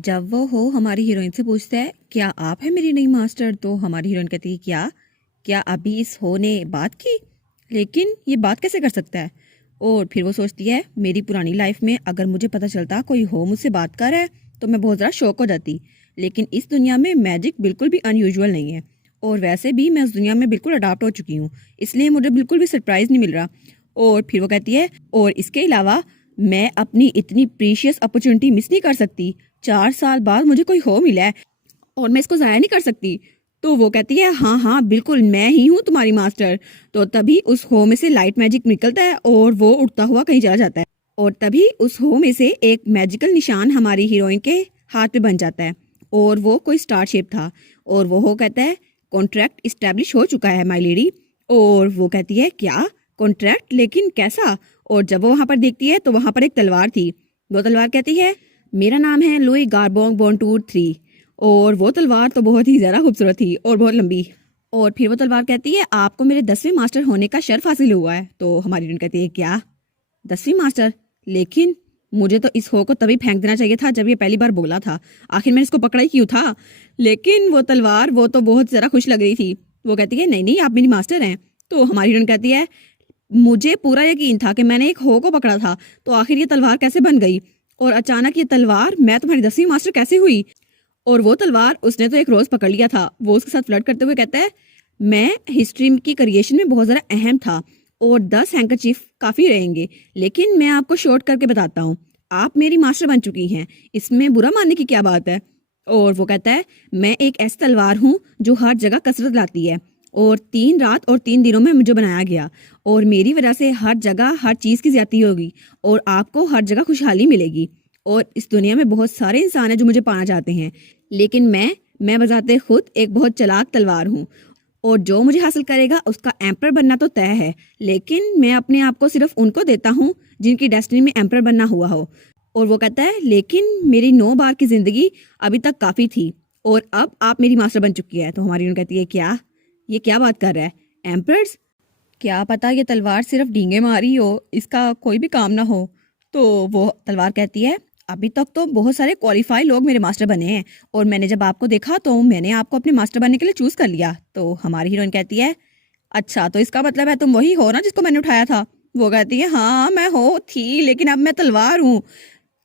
जब वो हो हमारी हीरोइन से पूछता है क्या आप है मेरी नई मास्टर, तो हमारी हीरोइन कहती है क्या क्या अभी इस हो ने बात की, लेकिन ये बात कैसे कर सकता है। और फिर वो सोचती है मेरी पुरानी लाइफ में अगर मुझे पता चलता कोई हो मुझसे बात कर रहा है तो मैं बहुत ज़्यादा शॉक हो जाती, लेकिन इस दुनिया में मैजिक बिल्कुल भी अनयूजुअल नहीं है और वैसे भी मैं उस दुनिया में बिल्कुल अडाप्ट हो चुकी हूँ, इसलिए मुझे बिल्कुल भी सरप्राइज नहीं मिल रहा। और फिर वो कहती है और इसके अलावा मैं अपनी इतनी प्रीशियस अपॉर्चुनिटी मिस नहीं कर सकती। 4 साल बाद मुझे कोई हो मिला है और मैं इसको ज़ाया नहीं कर सकती। तो वो कहती है हाँ हाँ बिल्कुल मैं ही हूँ तुम्हारी मास्टर। तो तभी उस हो में से लाइट मैजिक निकलता है और वो उड़ता हुआ कहीं चला जाता है और तभी उस हो में से एक मैजिकल निशान हमारी हीरोइन के हाथ पे बन जाता है और वो कोई स्टार शेप था। और वो हो कहता है कॉन्ट्रैक्ट इस्टेब्लिश हो चुका है माई लेडी। और वो कहती है क्या कॉन्ट्रैक्ट, लेकिन कैसा। और जब वो वहां पर देखती है तो वहां पर एक तलवार थी। वो तलवार कहती है मेरा नाम है लुई गार्बोंग बॉन्टूर 3। और वो तलवार तो बहुत ही ज़्यादा खूबसूरत थी और बहुत लंबी। और फिर वो तलवार कहती है आपको मेरे 10वें मास्टर होने का शर्फ हासिल हुआ है। तो हमारी हीरोइन कहती है क्या 10वीं मास्टर, लेकिन मुझे तो इस हो को तभी फेंक देना चाहिए था जब ये पहली बार बोला था, आखिर मैंने इसको पकड़ा ही क्यों था। लेकिन वो तलवार वो तो बहुत ज़्यादा खुश लग रही थी। वो कहती है नहीं नहीं आप मेरी मास्टर हैं। तो हमारी हीरोइन कहती है मुझे पूरा यकीन था कि मैंने एक हो को पकड़ा था, तो आखिर ये तलवार कैसे बन गई और अचानक ये तलवार मैं तुम्हारी 10वीं मास्टर कैसे हुई। और वो तलवार उसने तो एक रोज पकड़ लिया था। वो उसके साथ फ्लर्ट करते हुए कहता है मैं हिस्ट्री की क्रिएशन में बहुत ज़्यादा अहम था और 10 हैंकरचीफ काफ़ी रहेंगे, लेकिन मैं आपको शॉर्ट करके बताता हूँ आप मेरी मास्टर बन चुकी हैं, इसमें बुरा मानने की क्या बात है। और वो कहता है मैं एक ऐसी तलवार हूँ जो हर जगह कसरत लाती है और 3 रात और 3 दिनों में मुझे बनाया गया और मेरी वजह से हर जगह हर चीज़ की ज्यादती होगी और आपको हर जगह खुशहाली मिलेगी। और इस दुनिया में बहुत सारे इंसान हैं जो मुझे पाना चाहते हैं, लेकिन मैं बजाते खुद एक बहुत चालाक तलवार हूँ और जो मुझे हासिल करेगा उसका एम्पर बनना तो तय है, लेकिन मैं अपने आप को सिर्फ उनको देता हूँ जिनकी डेस्टिनी में एम्पर बनना हुआ हो। और वो कहता है लेकिन मेरी 9 बार की जिंदगी अभी तक काफ़ी थी और अब आप मेरी मास्टर बन चुकी है। तो हमारी उन कहती है क्या ये क्या बात कर रहा है एम्पर्स, क्या पता ये तलवार सिर्फ डींगे मारी हो, इसका कोई भी काम ना हो। तो वो तलवार कहती है अभी तक तो बहुत सारे क्वालिफाई लोग मेरे मास्टर बने हैं और मैंने जब आपको देखा तो मैंने आपको अपने मास्टर बनने के लिए चूज कर लिया। तो हमारी हीरोइन कहती है अच्छा तो इसका मतलब है तुम वही हो ना जिसको मैंने उठाया था। वो कहती है हाँ मैं हो थी, लेकिन अब मैं तलवार हूँ।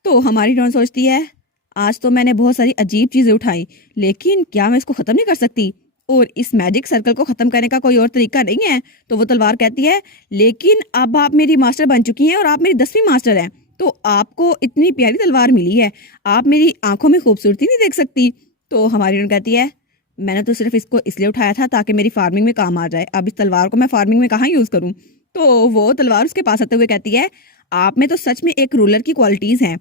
तो हमारी हीरोइन सोचती है आज तो मैंने बहुत सारी अजीब चीजें उठाई, लेकिन क्या मैं इसको खत्म नहीं कर सकती और इस मैजिक सर्कल को खत्म करने का कोई और तरीका नहीं है। तो वो तलवार कहती है लेकिन अब आप मेरी मास्टर बन चुकी हैं और आप मेरी 10वीं मास्टर हैं, तो आपको इतनी प्यारी तलवार मिली है, आप मेरी आंखों में खूबसूरती नहीं देख सकती। तो हमारी उन कहती है मैंने तो सिर्फ इसको इसलिए उठाया था ताकि मेरी फार्मिंग में काम आ जाए, अब इस तलवार को मैं फार्मिंग में कहाँ यूज करूँ। तो वो तलवार उसके पास आते हुए कहती है आप में तो सच में एक रूलर की क्वालिटीज हैं,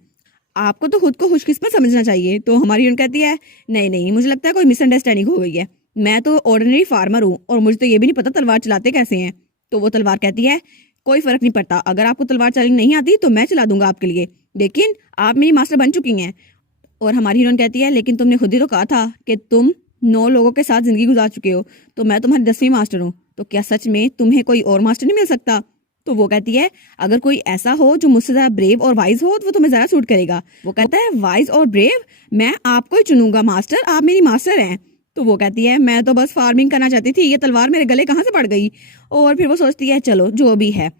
आपको तो खुद को खुशकिस्मत समझना चाहिए। तो हमारी उन कहती है नहीं नहीं मुझे लगता है कोई मिसअंडरस्टैंडिंग हो गई है, मैं तो ऑर्डिनरी फार्मर हूँ और मुझे तो ये भी नहीं पता तलवार चलाते कैसे हैं। तो वो तलवार कहती है कोई फर्क नहीं पड़ता, अगर आपको तलवार चलानी नहीं आती तो मैं चला दूंगा आपके लिए, लेकिन आप मेरी मास्टर बन चुकी हैं। और हमारी हीरोइन कहती है लेकिन तुमने खुद ही तो कहा था कि तुम 9 लोगों के साथ जिंदगी गुजार चुके हो, तो मैं तुम्हारी 10वीं मास्टर हूँ, तो क्या सच में तुम्हें कोई और मास्टर नहीं मिल सकता। तो वो कहती है अगर कोई ऐसा हो जो मुझसे ज्यादा ब्रेव और वाइज हो तो वो तुम्हें ज्यादा सूट करेगा। वो कहता है वाइज और ब्रेव, मैं आपको ही चुनूंगा मास्टर, आप मेरी मास्टर हैं। तो वो कहती है मैं तो बस फार्मिंग करना चाहती थी, ये तलवार मेरे गले कहाँ से पड़ गई। और फिर वो सोचती है चलो जो भी है,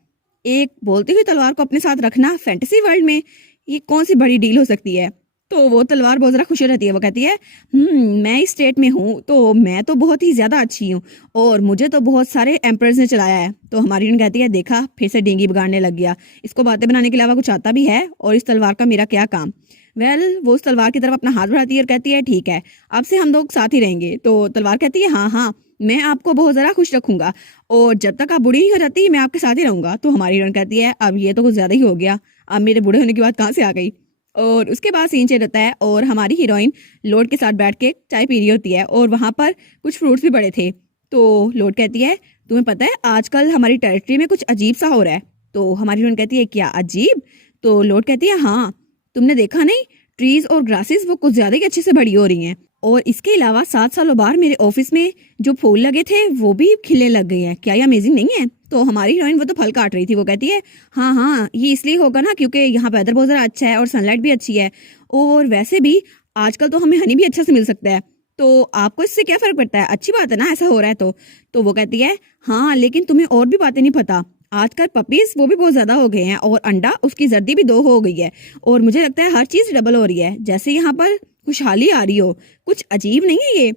एक बोलती हुई तलवार को अपने साथ रखना फैंटेसी वर्ल्ड में ये कौन सी बड़ी डील हो सकती है। तो वो तलवार बहुत ज़रा खुश रहती है। वो कहती है मैं इस स्टेट में हूँ तो मैं तो बहुत ही ज़्यादा अच्छी हूँ और मुझे तो बहुत सारे एम्परर्स ने चलाया है। तो हमारी उन कहती है देखा फिर से डेंगी बिगाड़ने लग गया, इसको बातें बनाने के अलावा कुछ आता भी है और इस तलवार का मेरा क्या काम। वो उस तलवार की तरफ अपना हाथ बढ़ाती है और कहती है ठीक है अब से हम लोग साथ ही रहेंगे। तो तलवार कहती है हाँ हाँ मैं आपको बहुत ज़रा खुश रखूंगा और जब तक आप बूढ़ी नहीं हो जाती मैं आपके साथ ही रहूंगा। तो हमारी हीरोइन कहती है अब ये तो कुछ ज़्यादा ही हो गया, अब मेरे बूढ़े होने की बात कहाँ से आ गई। और उसके बाद सीन चेंज होता है और हमारी हीरोइन लॉर्ड के साथ बैठ के चाय पी रही होती है और वहाँ पर कुछ फ्रूट्स भी पड़े थे। तो लॉर्ड कहती है तुम्हें पता है आजकल हमारी टेरिटरी में कुछ अजीब सा हो रहा है। तो हमारी हीरोइन कहती है क्या अजीब। तो लॉर्ड कहती है हाँ तुमने देखा नहीं ट्रीज और ग्रासेस वो कुछ ज्यादा ही अच्छे से बड़ी हो रही हैं और इसके अलावा 7 सालों बाद मेरे ऑफिस में जो फूल लगे थे वो भी खिलने लग गए हैं, क्या ये अमेजिंग नहीं है। तो हमारी हीरोइन वो तो फल काट रही थी, वो कहती है हाँ हाँ ये इसलिए होगा ना क्योंकि यहाँ वेदर बहुत ज़्यादा अच्छा है और सनलाइट भी अच्छी है और वैसे भी आजकल तो हमें हनी भी अच्छा से मिल सकता है, तो आपको इससे क्या फ़र्क पड़ता है? अच्छी बात है ना ऐसा हो रहा है तो वो कहती है, हाँ, लेकिन तुम्हें और भी बातें नहीं पता। आजकल पपीज़ वो भी बहुत ज़्यादा हो गए हैं और अंडा उसकी जर्दी भी 2 हो गई है और मुझे लगता है हर चीज़ डबल हो रही है, जैसे यहाँ पर खुशहाली आ रही हो। कुछ अजीब नहीं है ये?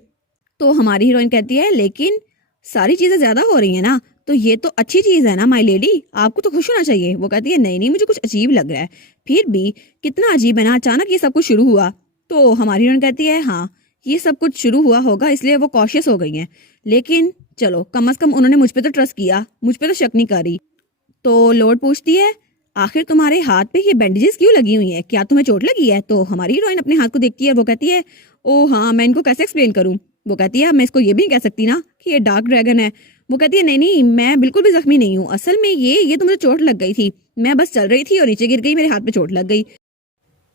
तो हमारी हीरोइन कहती है, लेकिन सारी चीज़ें ज़्यादा हो रही हैं ना, तो ये तो अच्छी चीज़ है ना माय लेडी, आपको तो खुश होना चाहिए। वो कहती है, नहीं नहीं, मुझे कुछ अजीब लग रहा है। फिर भी कितना अजीब है ना, अचानक ये सब कुछ शुरू हुआ। तो हमारी हीरोइन कहती है, हाँ, ये सब कुछ शुरू हुआ होगा इसलिए वो कॉशियस हो गई हैं, लेकिन चलो कम से कम उन्होंने मुझ पे तो ट्रस्ट किया, मुझ पे तो शक नहीं करी। तो लॉर्ड पूछती है, आखिर तुम्हारे हाथ पे ये बैंडेजेस क्यों लगी हुई हैं, क्या तुम्हें चोट लगी है? तो हमारी हीरोइन अपने हाथ को देखती है, वो कहती है, ओ हाँ, मैं इनको कैसे एक्सप्लेन करूं? वो कहती है, मैं इसको ये भी नहीं कह सकती ना कि ये डार्क ड्रैगन है। वो कहती है, नहीं नहीं, मैं बिल्कुल भी जख्मी नहीं हूँ, असल में ये तो मुझे चोट लग गई थी, मैं बस चल रही थी और नीचे गिर गई, मेरे हाथ पे चोट लग गई।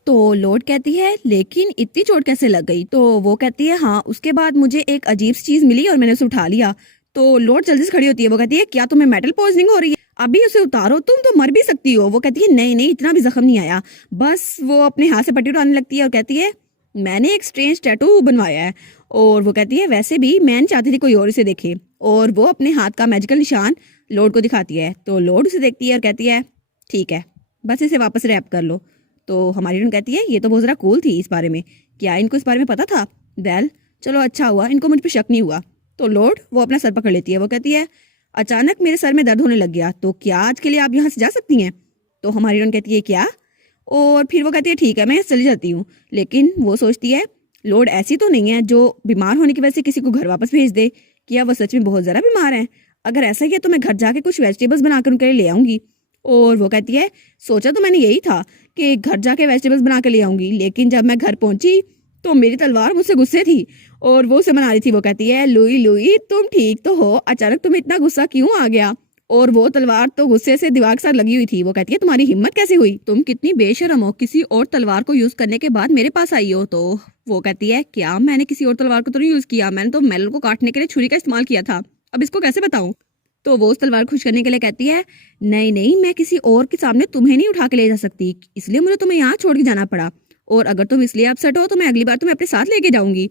तो लॉर्ड कहती है, लेकिन इतनी चोट कैसे लग गई? तो वो कहती है, हाँ, उसके बाद मुझे एक अजीब सी चीज मिली और मैंने उसे उठा लिया। तो लॉर्ड जल्दी से खड़ी होती है, वो कहती है, क्या तुम्हें मेटल पॉइजनिंग हो रही है? अभी उसे उतारो, तुम तो मर भी सकती हो। वो कहती है, नहीं नहीं, इतना भी जख्म नहीं आया, बस। वो अपने हाथ से पट्टी उठाने लगती है और कहती है, मैंने एक स्ट्रेंज टैटू बनवाया है। और वो कहती है, वैसे भी मैं नहीं चाहती थी कोई और इसे देखे। और वो अपने हाथ का मैजिकल निशान लॉर्ड को दिखाती है। तो लॉर्ड उसे देखती है और कहती है, ठीक है, बस इसे वापस रैप कर लो। तो हमारी हीरोइन कहती है, ये तो बहुत ज़रा कूल थी इस बारे में, क्या इनको इस बारे में पता था? वेल, चलो अच्छा हुआ, इनको मुझ पर शक नहीं हुआ। तो लॉर्ड वो अपना सर पकड़ लेती है, वो कहती है, अचानक मेरे सर में दर्द होने लग गया, तो क्या आज के लिए आप यहाँ से जा सकती हैं? तो हमारी हीरोइन कहती है, क्या? और फिर वो कहती है, ठीक है, मैं यहाँ से चली जाती हूँ। लेकिन वो सोचती है, लॉर्ड ऐसी तो नहीं है जो बीमार होने की वजह से किसी को घर वापस भेज दे, क्या वो सच में बहुत ज़्यादा बीमार है? अगर ऐसा ही है तो मैं घर जाके कुछ वेजिटेबल्स बनाकर उनके लिए ले आऊंगी। और वो कहती है, सोचा तो मैंने यही था कि घर जाके वेजिटेबल्स बना के ले आऊंगी, लेकिन जब मैं घर पहुंची तो मेरी तलवार मुझसे गुस्से थी और वो उसे मना रही थी। वो कहती है, लुई लुई, तुम ठीक तो हो, अचानक तुम्हें इतना गुस्सा क्यों आ गया? और वो तलवार तो गुस्से से दीवार के साथ लगी हुई थी। वो कहती है, तुम्हारी हिम्मत कैसे हुई? तुम कितनी बेशरम हो, किसी और तलवार को यूज करने के बाद मेरे पास आई हो। तो वो कहती है, क्या मैंने किसी और तलवार को तो नहीं यूज किया, मैंने तो मेलन को काटने के लिए छुरी का इस्तेमाल किया था, अब इसको कैसे बताऊं? तो वो उस तलवार खुश करने के लिए कहती है, नहीं नहीं, मैं किसी और के सामने तुम्हें नहीं उठा के ले जा सकती, इसलिए मुझे तुम्हें यहाँ छोड़ के जाना पड़ा। और अगर तुम इसलिए अपसेट हो तो मैं अगली बार तुम्हें अपने साथ लेके जाऊंगी,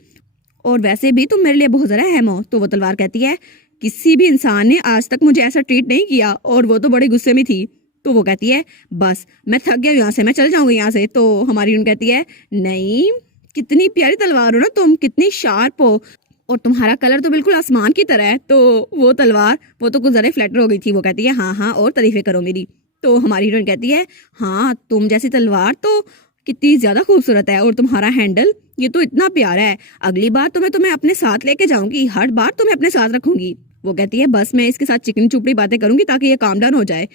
और वैसे भी तुम मेरे लिए बहुत ज़्यादा अहम हो। तो वो तलवार कहती है, किसी भी इंसान ने आज तक मुझे ऐसा ट्रीट नहीं किया, और वो तो बड़े गुस्से में थी। तो वो कहती है, बस मैं थक गया यहाँ से, मैं चल जाऊंगी यहाँ से। तो हमारी उन कहती है, नहीं, कितनी प्यारी तलवार हो ना तुम, कितनी शार्प हो, और तुम्हारा कलर तो बिल्कुल आसमान की तरह है। तो वो तलवार वो तो कुछ ज़्यादा फ्लैटर हो गई थी। वो कहती है, हाँ हाँ, और तारीफें करो मेरी। तो हमारी हीरोइन कहती है, हाँ, तुम जैसी तलवार तो कितनी ज़्यादा खूबसूरत है, और तुम्हारा हैंडल ये तो इतना प्यारा है, अगली बार तो मैं तुम्हें अपने साथ लेके जाऊंगी, हर बार तुम्हें अपने साथ रखूंगी। वो कहती है, बस मैं इसके साथ चिकनी चुपड़ी बातें करूंगी ताकि ये काम डाउन हो जाए।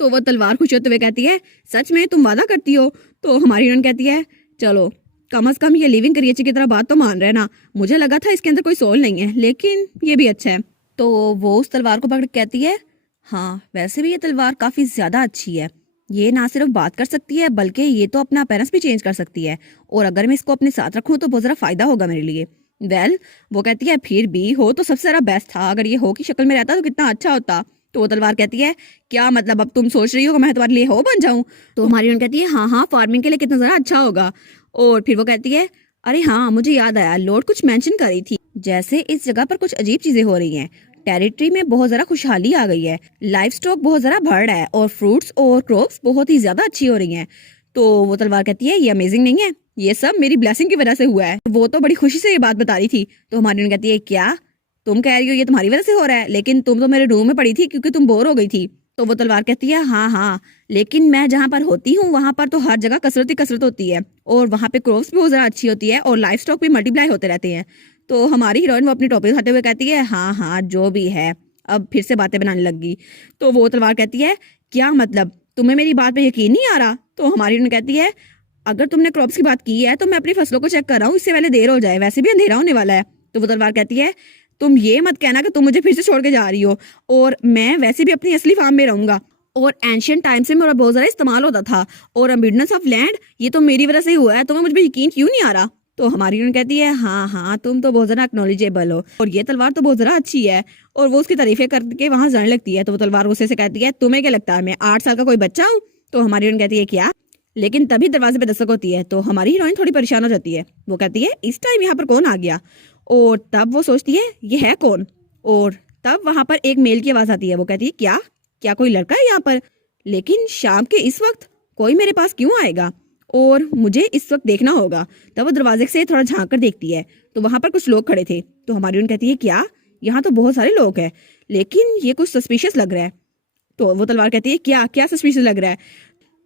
तो वो तलवार खुश होते हुए कहती है, सच में तुम वादा करती हो? तो हमारी हीरोइन कहती है, चलो कम से कम ये लिविंग क्रिएचर की तरह बात तो मान रहे ना, मुझे लगा था इसके अंदर कोई सोल नहीं है, लेकिन ये भी अच्छा है। तो वो उस तलवार को पकड़ के कहती है, हाँ, वैसे भी ये तलवार काफ़ी ज़्यादा अच्छी है, ये ना सिर्फ बात कर सकती है बल्कि ये तो अपना अपीयरेंस भी चेंज कर सकती है, और अगर मैं इसको अपने साथ रखूँ तो बहुत ज़रा फ़ायदा होगा मेरे लिए। वेल, वो कहती है, फिर भी हो तो सबसे ज़रा बेस्ट था, अगर ये हो की शक्ल में रहता तो कितना अच्छा होता। तो वो तलवार कहती है, क्या मतलब, अब तुम सोच रही हो कि मैं तुम्हारे लिए हो बन जाऊं? तो हमारी उन कहती है, हाँ हाँ, फार्मिंग के लिए कितना ज़रा अच्छा होगा। और फिर वो कहती है, अरे हाँ, मुझे याद आया, लॉर्ड कुछ मेंशन कर रही थी, जैसे इस जगह पर कुछ अजीब चीजें हो रही हैं, टेरिटरी में बहुत ज़रा खुशहाली आ गई है, लाइफ स्टॉक बहुत ज़रा बढ़ रहा है, और फ्रूट्स और क्रॉप्स बहुत ही ज़्यादा अच्छी हो रही हैं। तो वो तलवार कहती है, ये अमेजिंग नहीं है, ये सब मेरी ब्लेसिंग की वजह से हुआ है। वो तो बड़ी खुशी से ये बात बता रही थी। तो हमारी उन कहती है, क्या तुम कह रही हो ये तुम्हारी वजह से हो रहा है? लेकिन तुम तो मेरे रूम में पड़ी थी क्योंकि तुम बोर हो गई थी। तो वो तलवार कहती है, हाँ हाँ, लेकिन मैं जहाँ पर होती हूँ वहां पर तो हर जगह कसरत ही कसरत होती है, और वहां पे क्रॉप्स भी बहुत ज़्यादा अच्छी होती है, और लाइफ स्टॉक भी मल्टीप्लाई होते रहते हैं। तो हमारी हीरोइन वो अपनी टॉपिक उठाते हुए कहती है, हाँ हाँ, जो भी है, अब फिर से बातें बनाने लग गई। तो वो तलवार कहती है, क्या मतलब, तुम्हें मेरी बात पे यकीन नहीं आ रहा? तो हमारी हीरोइन कहती है, अगर तुमने क्रॉप्स की बात की है तो मैं अपनी फसलों को चेक कर रहा हूँ, इससे पहले देर हो जाए, वैसे भी अंधेरा होने वाला है। तो वो तलवार कहती है, तुम ये मत कहना कि तुम मुझे फिर से छोड़ के जा रही हो, और मैं वैसे भी अपनी असली फार्म में रहूंगा, और एंशियंट टाइम से मेरा बहुत ज़्यादा इस्तेमाल होता था, और अबंडेंस ऑफ लैंड ये तो मेरी वजह से ही हुआ है, तुम्हें मुझ पर यकीन क्यों नहीं आ रहा? तो हमारी यूनियन कहती है, हाँ हाँ, तुम तो बहुत ज़्यादा एक्नॉलेजेबल हो, और ये तलवार तो बहुत ज़्यादा अच्छी है, और वो उसकी तारीफें करके वहां जाने लगती है। तो वो तलवार गुस्से से कहती है, तुम्हें क्या लगता है मैं 8 साल का कोई बच्चा हूँ? तो हमारी यूनियन कहती है, क्या? लेकिन तभी दरवाजे पे दस्तक होती है तो हमारी हीरोइन थोड़ी परेशान हो जाती है। वो कहती है इस टाइम यहाँ पर कौन आ गया, और तब वो सोचती है ये है कौन, और तब वहां पर एक मेल की आवाज आती है। वो कहती है क्या क्या कोई लड़का है यहाँ पर, लेकिन शाम के इस वक्त कोई मेरे पास क्यों आएगा, और मुझे इस वक्त देखना होगा। तब वो दरवाजे से थोड़ा झांक कर देखती है तो वहां पर कुछ लोग खड़े थे। तो हमारी हीरोइन कहती है क्या, यहाँ तो बहुत सारे लोग हैं, लेकिन ये कुछ सस्पिशियस लग रहा है। तो वो तलवार कहती है क्या क्या सस्पिशियस लग रहा है।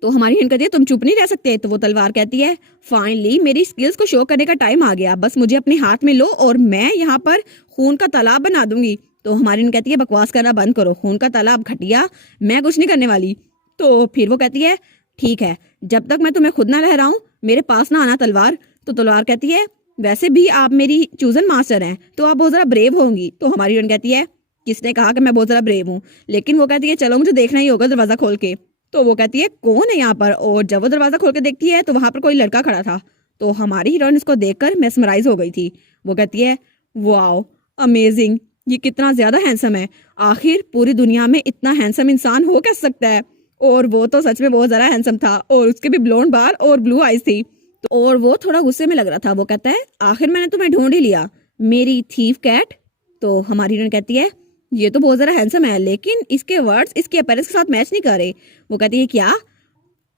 तो हमारी हीरोइन कहती है तुम चुप नहीं रह सकते। तो वो तलवार कहती है फाइनली मेरी स्किल्स को शो करने का टाइम आ गया, बस मुझे अपने हाथ में लो और मैं यहाँ पर खून का तालाब बना दूंगी। तो हमारी हीरोइन कहती है बकवास करना बंद करो, खून का तालाब घटिया, मैं कुछ नहीं करने वाली। तो फिर वो कहती है ठीक है, जब तक मैं तुम्हें खुद ना लहराऊं मेरे पास ना आना तलवार। तो तलवार कहती है वैसे भी आप मेरी चूजन मास्टर हैं तो आप बहुत ज़रा ब्रेव होंगी। तो हमारी हीरोइन कहती है किसने कहा कि मैं बहुत ज़रा ब्रेव हूँ, लेकिन वो कहती है चलो मुझे देखना ही होगा दरवाज़ा खोल के। तो वो कहती है कौन है यहाँ पर, और जब वो दरवाज़ा खोल के देखती है तो वहाँ पर कोई लड़का खड़ा था। तो हमारी हीरोइन इसको देखकर मेस्मराइज हो गई थी। वो कहती है वाओ अमेजिंग, ये कितना ज़्यादा हैंडसम है, आखिर पूरी दुनिया में इतना हैंडसम इंसान हो कैसे सकता है। और वो तो सच में बहुत ज़्यादा हैंडसम था, और उसके भी ब्लोंड बाल और ब्लू आईज थी। तो और वो थोड़ा गुस्से में लग रहा था। वो कहता है आखिर मैंने तुम्हें ढूंढ ही लिया मेरी थीफ कैट। तो हमारी हीरोइन कहती है ये तो बहुत ज़रा हैंडसम है, लेकिन इसके वर्ड्स इसके अपीयरेंस के साथ मैच नहीं कर रहे। वो कहती है क्या,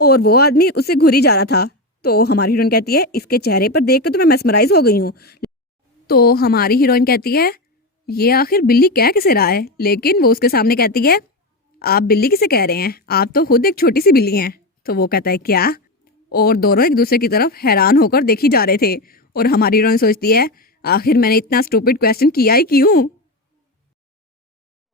और वो आदमी उससे घूरी जा रहा था। तो हमारी हीरोइन कहती है इसके चेहरे पर देख कर तो मैं मेस्मराइज हो गई हूँ। तो हमारी हीरोइन कहती है ये आखिर बिल्ली कह किसे रहा है, लेकिन वो उसके सामने कहती है आप बिल्ली किसे कह रहे हैं, आप तो खुद एक छोटी सी बिल्ली हैं। तो वो कहता है क्या, और दोनों एक दूसरे की तरफ हैरान होकर देखी जा रहे थे। और हमारी हीरोइन सोचती है आखिर मैंने इतना स्टूपिड क्वेश्चन किया ही क्यों।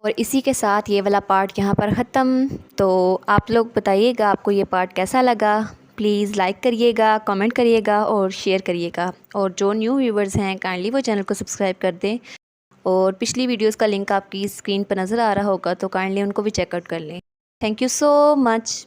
और इसी के साथ ये वाला पार्ट यहाँ पर ख़त्म। तो आप लोग बताइएगा आपको ये पार्ट कैसा लगा, प्लीज़ लाइक करिएगा, कमेंट करिएगा और शेयर करिएगा। और जो न्यू व्यूवर्स हैं काइंडली वो चैनल को सब्सक्राइब कर दें, और पिछली वीडियोस का लिंक आपकी स्क्रीन पर नज़र आ रहा होगा तो काइंडली उनको भी चेकआउट कर लें। Thank you so much.